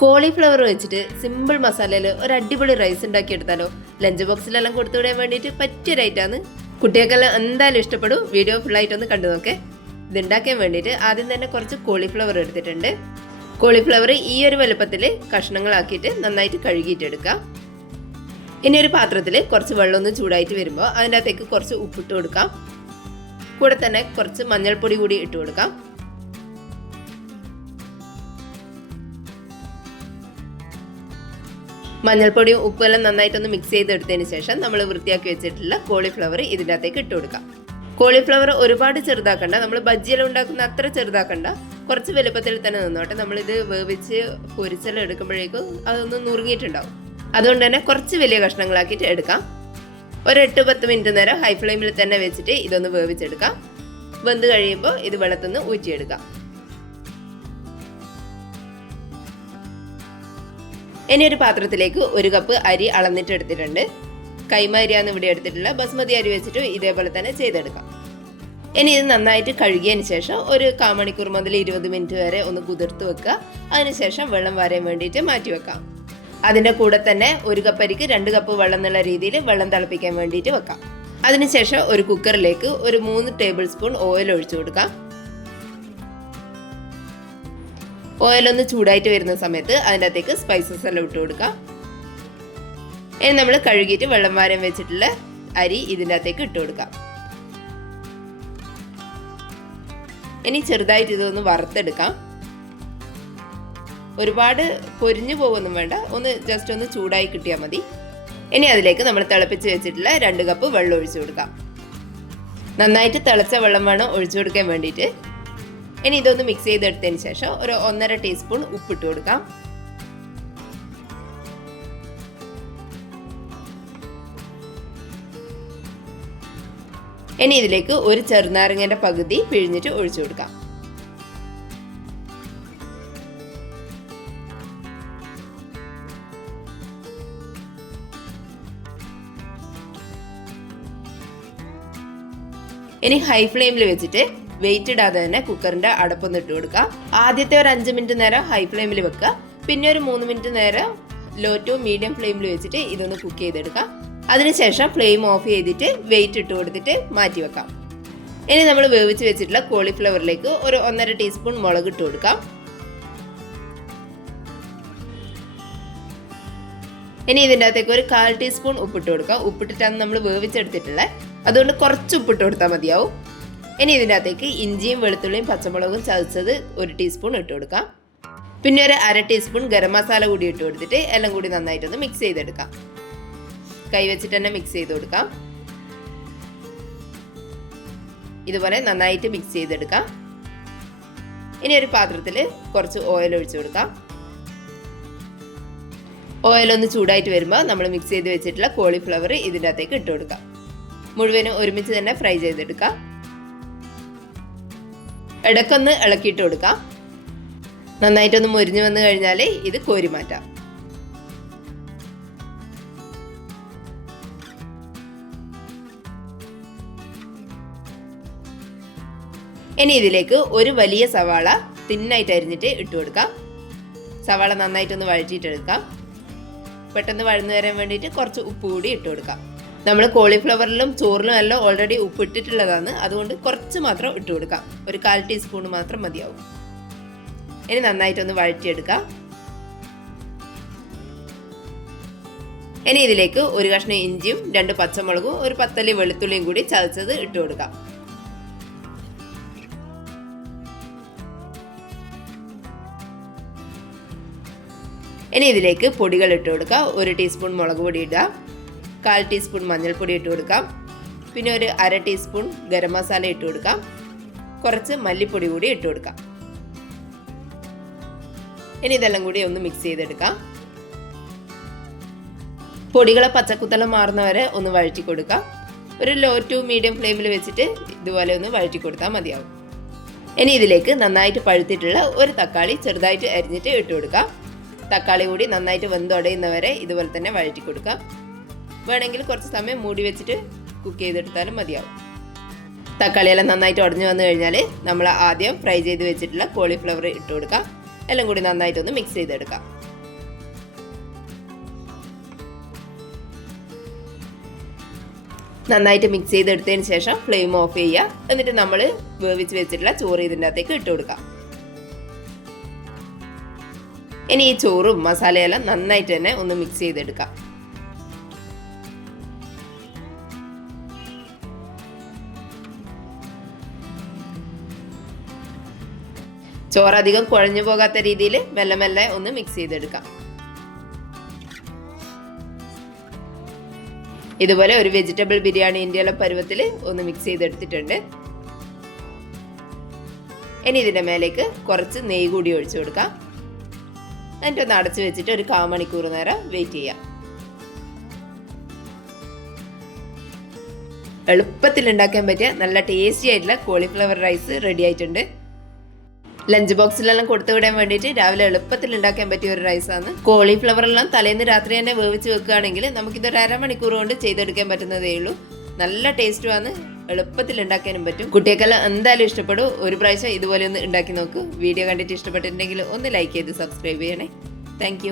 Cauliflower വെച്ചിട്ട് simple മസാലയിൽ ഒരു അടിപൊളി റൈസ് ഉണ്ടാക്കി എടുത്താലോ. ലഞ്ച് ബോക്സിലെല്ലാം കൊടുത്തുവിടാൻ വേണ്ടിയിട്ട് പറ്റിയൊരു ഐറ്റാണ്. കുട്ടികൾക്കെല്ലാം എന്തായാലും ഇഷ്ടപ്പെടും. വീഡിയോ ഫുള്ളായിട്ടൊന്ന് കണ്ടു നോക്കേ. ഇതുണ്ടാക്കാൻ വേണ്ടിയിട്ട് ആദ്യം തന്നെ കുറച്ച് കോളിഫ്ലവർ എടുത്തിട്ടുണ്ട്. കോളിഫ്ലവർ ഈ ഒരു വലുപ്പത്തിൽ കഷ്ണങ്ങളാക്കിയിട്ട് നന്നായിട്ട് കഴുകിയിട്ടെടുക്കാം. ഇനി ഒരു പാത്രത്തിൽ കുറച്ച് വെള്ളം ഒന്ന് ചൂടായിട്ട് വരുമ്പോൾ അതിൻ്റെ അകത്തേക്ക് കുറച്ച് ഉപ്പിട്ട് കൊടുക്കാം. കൂടെ തന്നെ കുറച്ച് മഞ്ഞൾപ്പൊടി കൂടി ഇട്ട് കൊടുക്കാം. മഞ്ഞൾപ്പൊടിയും ഉപ്പെല്ലാം നന്നായിട്ടൊന്ന് മിക്സ് ചെയ്തെടുത്തതിന് ശേഷം നമ്മൾ വൃത്തിയാക്കി വെച്ചിട്ടുള്ള കോളിഫ്ലവർ ഇതിൻ്റെ അകത്തേക്ക് ഇട്ട് കൊടുക്കാം. കോളിഫ്ലവർ ഒരുപാട് ചെറുതാക്കണ്ട, നമ്മൾ ബജ്ജിയെല്ലാം ഉണ്ടാക്കുന്ന അത്ര ചെറുതാക്കണ്ട, കുറച്ച് വലുപ്പത്തിൽ തന്നെ നിന്നോട്ടെ. നമ്മളിത് വേവിച്ച് പൊരിച്ചെല്ലാം എടുക്കുമ്പോഴേക്കും അതൊന്ന് നുറുങ്ങിയിട്ടുണ്ടാവും. അതുകൊണ്ട് തന്നെ കുറച്ച് വലിയ കഷ്ണങ്ങളാക്കിയിട്ട് എടുക്കാം. ഒരു 8-10 മിനിറ്റ് നേരം ഹൈ ഫ്ലെയിമിൽ തന്നെ വെച്ചിട്ട് ഇതൊന്ന് വേവിച്ചെടുക്കാം. വെന്ത് കഴിയുമ്പോൾ ഇത് വെള്ളത്തുനിന്ന് ഊറ്റിയെടുക്കാം. ഇനി ഒരു പാത്രത്തിലേക്ക് 1 കപ്പ് അരി അളന്നിട്ട് എടുത്തിട്ടുണ്ട്. കൈമ അരിയാണ് ഇവിടെ എടുത്തിട്ടുള്ള. ബസ്മതി അരി വെച്ചിട്ട് ഇതേപോലെ തന്നെ ചെയ്തെടുക്കാം. ഇനി ഇത് നന്നായിട്ട് കഴുകിയതിന് ശേഷം ഒരു 1/4 മണിക്കൂർ മുതൽ 20 മിനിറ്റ് വരെ ഒന്ന് കുതിർത്ത് വെക്കുക. അതിനുശേഷം വെള്ളം വരാൻ വേണ്ടിയിട്ട് മാറ്റി വെക്കാം. അതിൻ്റെ കൂടെ തന്നെ 1 കപ്പ് അരിക്ക് 2 കപ്പ് വെള്ളം എന്നുള്ള രീതിയിൽ വെള്ളം തിളപ്പിക്കാൻ വേണ്ടിയിട്ട് വെക്കാം. അതിനുശേഷം ഒരു കുക്കറിലേക്ക് ഒരു 3 ടേബിൾ സ്പൂൺ ഓയിൽ ഒഴിച്ചു കൊടുക്കാം. ഓയിലൊന്ന് ചൂടായിട്ട് വരുന്ന സമയത്ത് അതിൻ്റെ അകത്തേക്ക് സ്പൈസസ് എല്ലാം ഇട്ട് കൊടുക്കാം. ഇനി നമ്മൾ കഴുകിയിട്ട് വെള്ളം വാരാൻ വെച്ചിട്ടുള്ള അരി ഇതിൻ്റെ അകത്തേക്ക് ഇട്ട് കൊടുക്കാം. ഇനി ചെറുതായിട്ട് ഇതൊന്ന് വറുത്തെടുക്കാം. ഒരുപാട് പൊരിഞ്ഞു പോകുമൊന്നും വേണ്ട, ഒന്ന് ജസ്റ്റ് ഒന്ന് ചൂടായി കിട്ടിയാൽ മതി. ഇനി അതിലേക്ക് നമ്മൾ തിളപ്പിച്ച് വെച്ചിട്ടുള്ള 2 കപ്പ് വെള്ളം ഒഴിച്ചു കൊടുക്കാം. നന്നായിട്ട് തിളച്ച വെള്ളം വേണം ഒഴിച്ചു കൊടുക്കാൻ വേണ്ടിയിട്ട്. ഇനി ഇതൊന്ന് മിക്സ് ചെയ്തെടുത്തതിന് ശേഷം ഒരു 1.5 ടീസ്പൂൺ ഉപ്പിട്ട് കൊടുക്കാം. ഇനി ഇതിലേക്ക് ഒരു ചെറുനാരങ്ങയുടെ പകുതി പിഴിഞ്ഞിട്ട് ഒഴിച്ചു കൊടുക്കാം. ഇനി ഹൈ ഫ്ലെയിമിൽ വെച്ചിട്ട് വെയിറ്റ് ഇടാതെ തന്നെ കുക്കറിന്റെ അടപ്പൊന്ന് ഇട്ട് കൊടുക്കാം. ആദ്യത്തെ ഒരു 5 മിനിറ്റ് നേരം ഹൈ ഫ്ലെയിമിൽ വെക്കുക. പിന്നെ ഒരു 3 മിനിറ്റ് നേരം ലോ ടു മീഡിയം ഫ്ലെയിമിൽ വെച്ചിട്ട് ഇതൊന്ന് കുക്ക് ചെയ്തെടുക്കാം. അതിനുശേഷം ഫ്ലെയിം ഓഫ് ചെയ്തിട്ട് വെയിറ്റ് ഇട്ട് കൊടുത്തിട്ട് മാറ്റി വെക്കാം. ഇനി നമ്മൾ വേവിച്ച് വെച്ചിട്ടുള്ള കോളിഫ്ലവറിലേക്ക് ഒരു 1.5 ടീസ്പൂൺ മുളക് ഇട്ട് കൊടുക്കാം. ഇനി ഇതിൻ്റെ അകത്തേക്ക് ഒരു 1/4 ടീസ്പൂൺ ഉപ്പിട്ട് കൊടുക്കാം. ഉപ്പിട്ടിട്ടാണ് നമ്മൾ വേവിച്ചെടുത്തിട്ടുള്ളത്, അതുകൊണ്ട് കുറച്ച് ഉപ്പിട്ട് കൊടുത്താൽ മതിയാവും. ഇനി ഇതിൻ്റെ അകത്തേക്ക് ഇഞ്ചിയും വെളുത്തുള്ളിയും പച്ചമുളകും ചതച്ചത് 1 ടീസ്പൂൺ ഇട്ട് കൊടുക്കാം. പിന്നെ ഒരു 1/2 ടീസ്പൂൺ ഗരം മസാല കൂടി ഇട്ട് കൊടുത്തിട്ട് എല്ലാം കൂടി നന്നായിട്ടൊന്ന് മിക്സ് ചെയ്തെടുക്കാം. കൈ വെച്ചിട്ട് തന്നെ മിക്സ് ചെയ്ത് കൊടുക്കാം. ഇതുപോലെ നന്നായിട്ട് മിക്സ് ചെയ്തെടുക്കാം. ഇനി ഒരു പാത്രത്തിൽ കുറച്ച് ഓയിൽ ഒഴിച്ചു കൊടുക്കാം. ഓയിലൊന്ന് ചൂടായിട്ട് വരുമ്പോൾ നമ്മൾ മിക്സ് ചെയ്ത് വെച്ചിട്ടുള്ള കോളിഫ്ലവർ ഇതിൻ്റെ അകത്തേക്ക് ഇട്ട് കൊടുക്കാം. മുഴുവനും ഒരുമിച്ച് തന്നെ ഫ്രൈ ചെയ്തെടുക്കാം. ഇടയ്ക്കൊന്ന് ഇളക്കിയിട്ട് കൊടുക്കാം. നന്നായിട്ടൊന്ന് മുരിഞ്ഞു വന്നു കഴിഞ്ഞാൽ ഇത് കോരി മാറ്റാം. ഇനി ഇതിലേക്ക് ഒരു വലിയ സവാള തിന്നായിട്ട് അരിഞ്ഞിട്ട് ഇട്ട് കൊടുക്കാം. സവാള നന്നായിട്ടൊന്ന് വഴറ്റിയിട്ടെടുക്കാം. പെട്ടെന്ന് വഴന്നു വരാൻ വേണ്ടിയിട്ട് കുറച്ച് ഉപ്പ് കൂടി ഇട്ട് കൊടുക്കാം. നമ്മൾ കോളിഫ്ലവറിലും ചോറിലും എല്ലാം ഓൾറെഡി ഉപ്പ് ഇട്ടിട്ടുള്ളതാണ്, അതുകൊണ്ട് കുറച്ച് മാത്രം ഇട്ട് കൊടുക്കാം. ഒരു 1/4 ടീസ്പൂൺ മാത്രം മതിയാവും. ഇനി നന്നായിട്ടൊന്ന് വഴറ്റിയെടുക്കാം. ഇനി ഇതിലേക്ക് ഒരു കഷ്ണം ഇഞ്ചിയും 2 പച്ചമുളകും ഒരു 10 അല്ലി വെളുത്തുള്ളിയും കൂടി ചതച്ചത് ഇട്ട് കൊടുക്കാം. ഇനി ഇതിലേക്ക് പൊടികൾ ഇട്ട് കൊടുക്കാം. 1 ടീസ്പൂൺ മുളക് പൊടി ഇടുക, 1/4 ടീസ്പൂൺ മഞ്ഞൾപ്പൊടി ഇട്ട് കൊടുക്കാം. പിന്നെ ഒരു 1/2 ടീസ്പൂൺ ഗരം മസാല ഇട്ട് കൊടുക്കാം. കുറച്ച് മല്ലിപ്പൊടി കൂടി ഇട്ട് കൊടുക്കാം. ഇനി ഇതെല്ലാം കൂടി ഒന്ന് മിക്സ് ചെയ്തെടുക്കാം. പൊടികളെ പച്ചക്കുത്തെല്ലാം മാറുന്നവരെ ഒന്ന് വഴറ്റി കൊടുക്കാം. ഒരു ലോ ടു മീഡിയം ഫ്ലെയിമിൽ വെച്ചിട്ട് ഇതുപോലെ ഒന്ന് വഴറ്റി കൊടുത്താൽ മതിയാവും. ഇനി ഇതിലേക്ക് നന്നായിട്ട് പഴുത്തിട്ടുള്ള ഒരു തക്കാളി ചെറുതായിട്ട് അരിഞ്ഞിട്ട് ഇട്ട് കൊടുക്കാം. തക്കാളി കൂടി നന്നായിട്ട് വെന്തുടയുന്നവരെ ഇതുപോലെ തന്നെ വഴറ്റി കൊടുക്കാം. വേണമെങ്കിൽ കുറച്ച് സമയം മൂടി വെച്ചിട്ട് കുക്ക് ചെയ്തെടുത്താലും മതിയാവും. തക്കാളിയെല്ലാം നന്നായിട്ട് ഉടഞ്ഞു വന്നു കഴിഞ്ഞാൽ നമ്മൾ ആദ്യം ഫ്രൈ ചെയ്ത് വെച്ചിട്ടുള്ള കോളിഫ്ലവർ ഇട്ട് കൊടുക്കാം. എല്ലാം കൂടി നന്നായിട്ടൊന്ന് മിക്സ് ചെയ്തെടുക്കാം. നന്നായിട്ട് മിക്സ് ചെയ്തെടുത്തതിന് ശേഷം ഫ്ലെയിം ഓഫ് ചെയ്യുക. എന്നിട്ട് നമ്മൾ വേവിച്ച് വെച്ചിട്ടുള്ള ചോറ് ഇതിൻ്റെ അകത്തേക്ക് ഇട്ട് കൊടുക്കാം. ഇനി ഈ ചോറും മസാലയെല്ലാം നന്നായിട്ട് തന്നെ ഒന്ന് മിക്സ് ചെയ്തെടുക്കാം. ചോറ് അധികം കുഴഞ്ഞു പോകാത്ത രീതിയിൽ മെല്ലെ മെല്ലെ ഒന്ന് മിക്സ് ചെയ്തെടുക്കാം. ഇതുപോലെ ഒരു വെജിറ്റബിൾ ബിരിയാണീൻ്റെ പരുവത്തിൽ ഒന്ന് മിക്സ് ചെയ്തെടുത്തിട്ടുണ്ട്. ഇനി ഇതിൻ്റെ മേലേക്ക് കുറച്ച് നെയ്യ് കൂടി ഒഴിച്ചു കൊടുക്കാം. എന്നിട്ടൊന്ന് അടച്ചു വെച്ചിട്ട് ഒരു 1/4 മണിക്കൂർ നേരം വെയിറ്റ് ചെയ്യാം. എളുപ്പത്തിൽ ഉണ്ടാക്കാൻ പറ്റിയ നല്ല ടേസ്റ്റി ആയിട്ടുള്ള കോളിഫ്ലവർ റൈസ് റെഡി ആയിട്ടുണ്ട്. ലഞ്ച് ബോക്സിലെല്ലാം കൊടുത്തു വിടാൻ വേണ്ടിയിട്ട് രാവിലെ എളുപ്പത്തിൽ ഉണ്ടാക്കാൻ പറ്റിയ ഒരു റൈസാണ്. കോളിഫ്ലവർ എല്ലാം തലേന്ന് രാത്രി തന്നെ വേവിച്ച് വെക്കുകയാണെങ്കിൽ നമുക്കിതൊരു 1/2 മണിക്കൂർ കൊണ്ട് ചെയ്തെടുക്കാൻ പറ്റുന്നതേ ഉള്ളൂ. നല്ല ടേസ്റ്റുമാണ്, എളുപ്പത്തിൽ ഉണ്ടാക്കാനും പറ്റും. കുട്ടികൾക്കെല്ലാം എന്തായാലും ഇഷ്ടപ്പെടും. ഒരു പ്രാവശ്യം ഇതുപോലെ ഒന്ന് ഉണ്ടാക്കി നോക്കൂ. വീഡിയോ കണ്ടിട്ട് ഇഷ്ടപ്പെട്ടിട്ടുണ്ടെങ്കിൽ ഒന്ന് ലൈക്ക് ചെയ്ത് സബ്സ്ക്രൈബ് ചെയ്യണേ. താങ്ക്